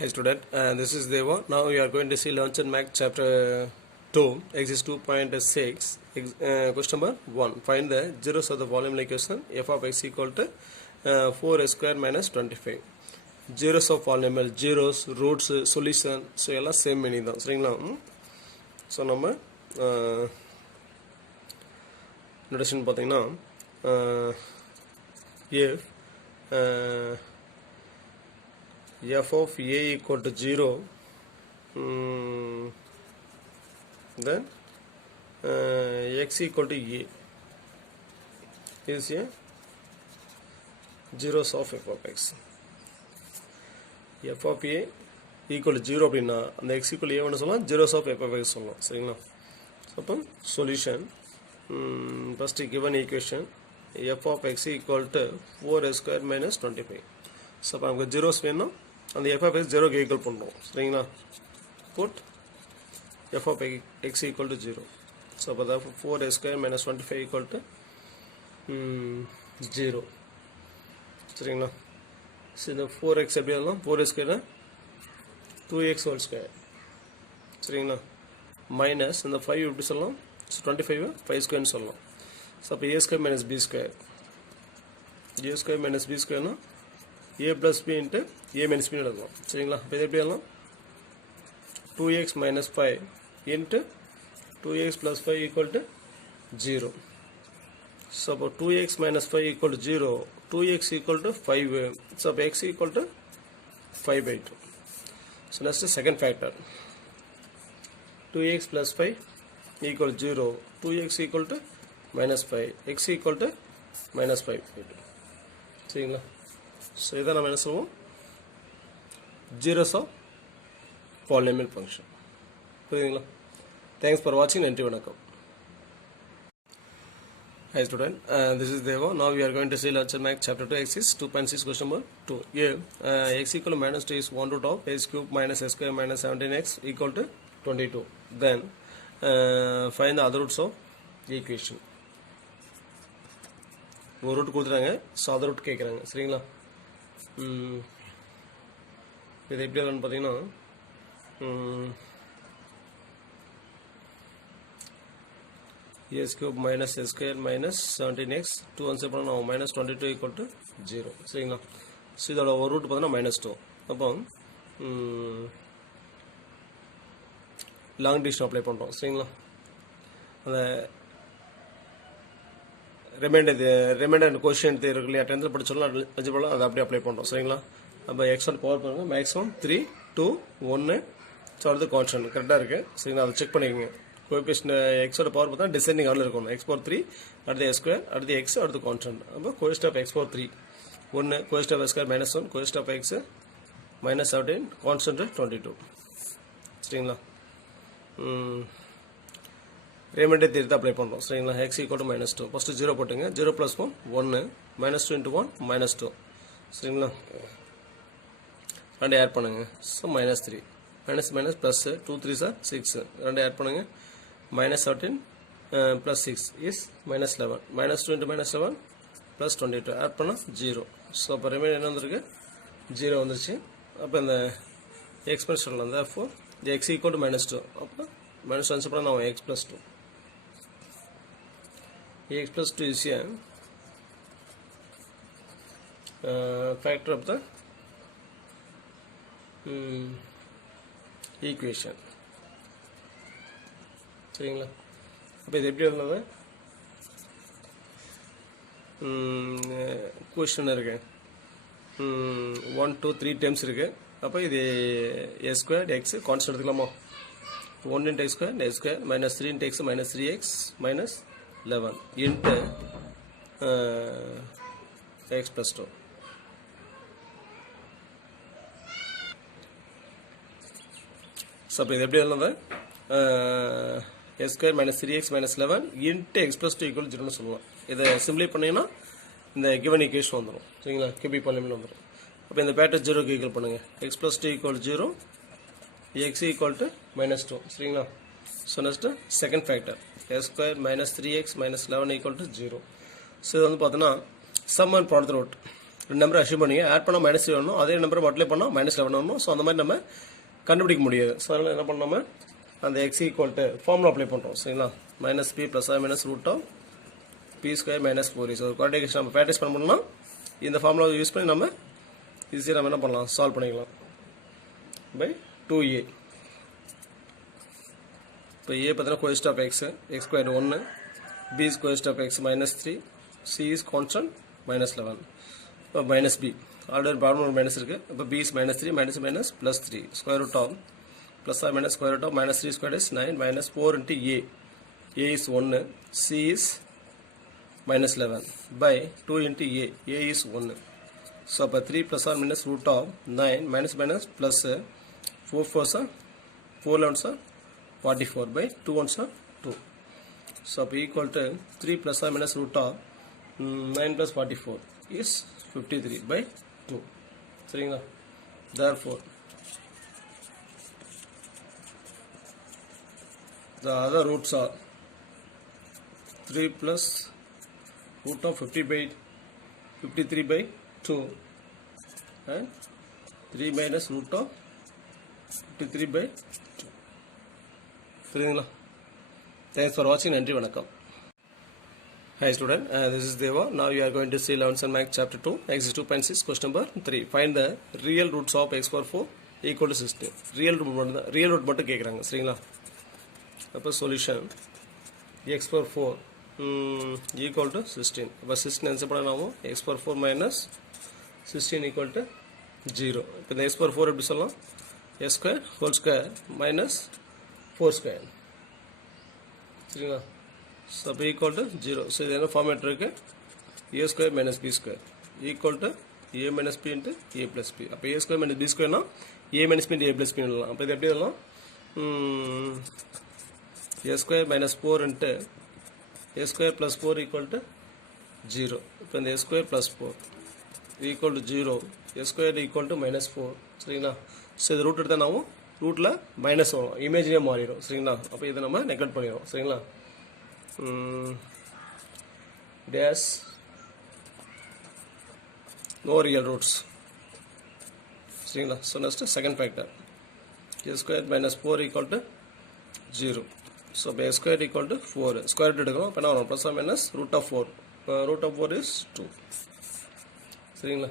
Hi student, this is Deva. Now we are going to see Lunch and Math chapter 2, exercise 2.6, question number 1. Find the zeros of the polynomial equation f of x equal to 4 square minus 25. Zeros of polynomial, zeros, roots, solution, so all same meaning தான் சரிங்களா so நம்ம notation பார்த்தீங்கன்னா if f of a equal to 0 then x equal to a is a zeros of f of x. f of a equal to 0 அப்படின்னா அந்த x equal to a ன்னு சொல்லலாம், zeros of f of x சொல்லலாம் சரிங்களா. அப்போ solution first given equation f of x equal to 4 square minus 25. So அப்போ நமக்கு zeros வேணும், அந்த f of x 0க்கு ஈக்குவல் பண்ணுறோம் சரிங்களா. put f of x equal to 0. So அப்போ தான் 4 square minus 25 equal to 0 சரிங்களா. ஸோ இந்த 4x எப்படி வரலாம், 4 square 2x whole square சரிங்களா. மைனஸ் இந்த 5 எப்படி சொல்லலாம், ஸோ 25 5 ஸ்கொயர்னு சொல்லலாம். ஸோ அப்போ a square minus b square, a square minus b square a plus b into a minus b நடக்கும் சரிங்களா. இப்போ இது எப்படி வரலாம், 2x minus 5 into 2x plus 5 equal to 0. So அப்போ 2x minus 5 equal to 0, 2x equal to 5. So அப்போ x equal to 5 by 2. So next second factor, 2x plus 5 equal to 0, 2x equal to minus 5, x equal to minus 5 by 2 சரிங்களா. So இதை நம்ம என்ன சொல்லுவோம், zeros of polynomial function புரியுதுங்களா. Thanks for வாட்சிங், நன்றி வணக்கம். Hi student, this is Deva. Now we are going to see Lunch and Math chapter 2 exercise 2.6 question number 2. Here x equal to minus 2 is 1 root of x cube minus s square minus 17x equal to 22. Then find the other roots of the equation. ஒரு root கொடுத்துறாங்க, so other root கேட்குறாங்க சரிங்களா. இது எப்படி வரும்னு பார்த்தீங்கன்னா s cube minus s square minus 17x 2 once பண்ணால் நம்ம minus 22 equal to 0 சரிங்களா. ஸோ இதோட ஒரு ரூட் பார்த்தீங்கன்னா -2. அப்போ லாங் டிவிஷன் அப்ளை பண்ணுறோம் சரிங்களா. அந்த ரிமைண்டர் கொஷின் இருக்கு இல்லையா, 10th படிச்சோம்னா அல்ஜிப்ரால அதை அப்படியே அப்ளை பண்ணுறோம் சரிங்களா. அப்போ x1 பவர் பாருங்க, மேக்ஸிமம் 3 2 1. ஸோ அடுத்து கான்ஸ்டன்ட் கரெக்டாக இருக்குது சரிங்களா. அதை செக் பண்ணிக்கோங்க. கோஎஃபிஷியன்ட் எக்ஸோட பவர் பார்த்தா டிசெண்டிங் ஆர்டர் இருக்கணும், x பவர் 3 அடுத்து x ஸ்கொயர் அடுத்து x அடுத்து கான்ஸ்டன்ட். அப்போ coefficient of x power 3 1, coefficient of x square -1, coefficient of x -17, constant 22 சரிங்களா. ரிமைண்டர் தேர்த்து அப்ளை பண்ணுறோம் சரிங்களா. x equal to -2, ஃபஸ்ட்டு 0 போட்டுங்க, 0 plus 1 1, -2 into 1 -2 சரிங்களா. ரெண்டு ஆட் பண்ணுங்க, so -3 minus plus 2 3s are 6, ரெண்டு ஆட் பண்ணுங்க, -17 plus 6 is -11, -2 into -11 plus 22 add பண்ணால் 0. ஸோ அப்போ ரிமைண்டர் என்ன வந்துருக்கு, 0 வந்துருச்சு. அப்போ இந்த எக்ஸ்பிரஸ் சொல்லலாம், therefore the x equal to -2. அப்போ -1 அப்புறம் நான் x plus 2, x plus 2 is a factor of the equation சரிங்களா. அப்போ இது எப்படி இருந்தது, கொஸ்டின் இருக்கு 1 2 3 டைம்ஸ் இருக்கு. அப்போ இது s ஸ்கொயர் x கான்ஸ்டன்ட் எடுத்துக்கலாமா, 1 into x square x square minus 3 into x minus 3x minus 11 into x plus 2. So அப்போ இது எப்படி இருந்தது, s square minus 3x minus 11 into x plus 2 equal to 0ன்னு சொல்லலாம். இதை சிம்பிளை பண்ணிங்கன்னா இந்த கிவன் ஈக்குவேஷன் வந்துடும் சரிங்களா, கியூபிக் பாலினாமியல் வந்துடும். அப்போ இந்த பேட்டர் 0க்கு ஈக்குவல் பண்ணுங்கள், x plus 2 equal to 0, x equal to -2 சரிங்களா. So next second factor s square minus 3x minus 11 equal to 0. So இது வந்து பார்த்தோன்னா சம் அண்ட் ப்ராடக்ட் ரூட் ரெண்டு நம்பர் அஷ்யூம் பண்ணிங்க ஆட் பண்ணால் -3 வரணும், அதே நம்பரை மல்டிப்ளை பண்ணால் -11 வரணும். ஸோ அந்த மாதிரி நம்ம கண்டுபிடிக்க முடியாது. ஸோ அதனால் என்ன பண்ணோம், அந்த X equal to formula apply பண்ணுறோம். சரிங்களா, -p + r - √p² - 4a. So குவாட்ரிகேஷன் நம்ம ப்ராக்டிஸ் பண்ண முடியும்னா இந்த ஃபார்முலா யூஸ் பண்ணி நம்ம ஈஸியாக நம்ம என்ன பண்ணலாம், சால்வ் பண்ணிக்கலாம். By 2a. இப்போ a பார்த்தீங்கன்னா coefficient of x square 1, b is coefficient of x -3, c is constant -11. இப்போ -b ஆல்ரெடி ப்ராப்ளம் மைனஸ் இருக்கு. இப்போ b is -3 -3 square root of plus or minus square root of -3 squared is 9 -4 into a is 1, c is -11 by 2 into a is 1. So அப்போ 3 plus or minus root of 9 minus plus 4 4s are 4 11s are 44 by 2 1s are 2. So equal to 3 plus or minus root of 9 plus 44 is 53 by 2. சரிங்களா, therefore the other roots are 3 plus root of 53 by 2 and 3 minus root of 53 by 2. சரிங்களா, thanks for watching. நன்றி, வணக்கம். Hi student, this is Deva. Now you are going to see 11th and Maths chapter 2 exercise 2.6 question number 3. Find the real roots of x power 4 equal to 16. real root மட்டும் கேக்குறாங்க. சரிங்களா, அப்போ solution x power 4 equal to 16. அப்போ 16 answer பண்ண நாமோ x power 4 minus 16 equal to 0. இப்போ இந்த x power 4 எப்படி சொல்லலாம், s square whole square minus 4 square. சரிங்களா, ஸோ அப்போ ஈக்குவல் டு 0. ஸோ இது என்ன ஃபார்மேட் இருக்கு, a square minus b square equal to a minus b into a plus b. அப்போ a square minus b squareனா a minus b into a plus b எழுதலாம். அப்போ இது எப்படி எழுதலாம், a square minus 4 into a square plus 4 equal to 0. இப்போ இந்த a square plus 4 equal to 0, a square equal to -4. சரிங்களா, so இது ரூட் எடுத்தால் நாமும் ரூட்டில் மைனஸ் வரும், இமேஜினே மாறிடும். சரிங்களா, அப்போ இதை நம்ம நெக்லெக்ட் பண்ணிடுவோம். சரிங்களா, dash no real roots. சரிங்களா, so next second factor a square minus 4 equal to 0. So இப்போ a square equal to 4 square root எடுக்கணும். இப்போ என்ன வரும், plus or minus root of 4. Root of 4 is 2. சரிங்களா,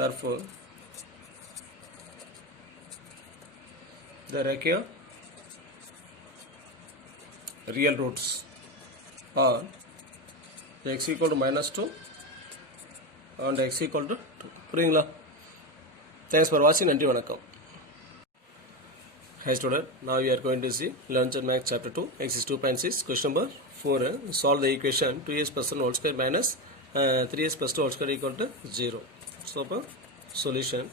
therefore the real roots are x equal to -2 and x equal to 2. புரியுங்களா, thanks for watching. நன்றி, வணக்கம். Hi student, now we are going to see 11th and Maths chapter 2 exercise 2.6 question number 4. Solve the equation 2s plus 1 whole square minus 3s plus 2 whole square equal to 0. So அப்போ solution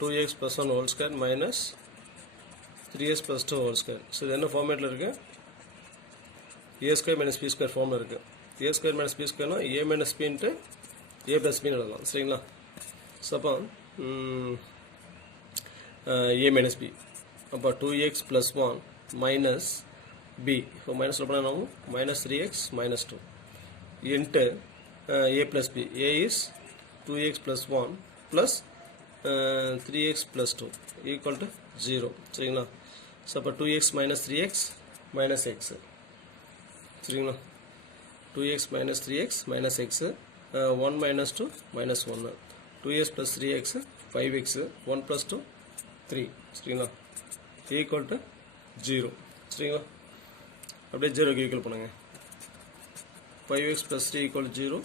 2x plus 1 whole square minus 3s plus 2 whole square. So இது என்ன ஃபார்மேட்டில் இருக்குது, a square minus b square ஃபார்மில் இருக்குது. a square minus b squareனா a minus b into a plus b எழுதலாம். சரிங்களா, so அப்போ a minus b, அப்போ 2x plus 1 minus b, இப்போ மைனஸ் பண்ணால் என்ன ஆகும், minus 3x minus 2 into a plus b. a is 2x plus 1 plus 3x plus 2 equal to 0. சரிங்களா, so அப்போ 2x minus 3x minus x. சரிங்களா, 2x minus 3x minus x 1 minus 2 minus 1 2x plus 3x 5x 1 plus 2 3. சரிங்களா, equal to 0. சரிங்களா, அப்படியே 0க்கு equal பண்ணுங்க. 5x plus 3 equal to 0,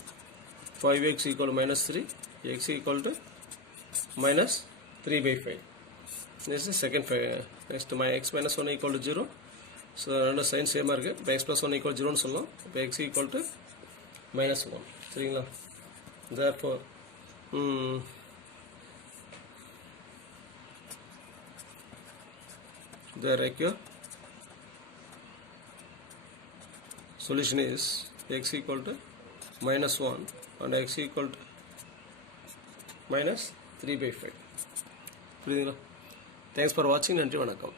5x equal to -3, x equal to minus 3 by 5. This is second. Next my x minus 1 equal to 0. So ரெண்டு sign சேமாக இருக்குது. இப்போ x plus 1 equal to 0 சொல்லலாம். இப்போ x equal to -1. சரிங்களா, therefore the required solution is x equal to -1 and x equal to -3 by 5. புரியுதுங்களா, thanks for வாட்சிங். நன்றி, வணக்கம்.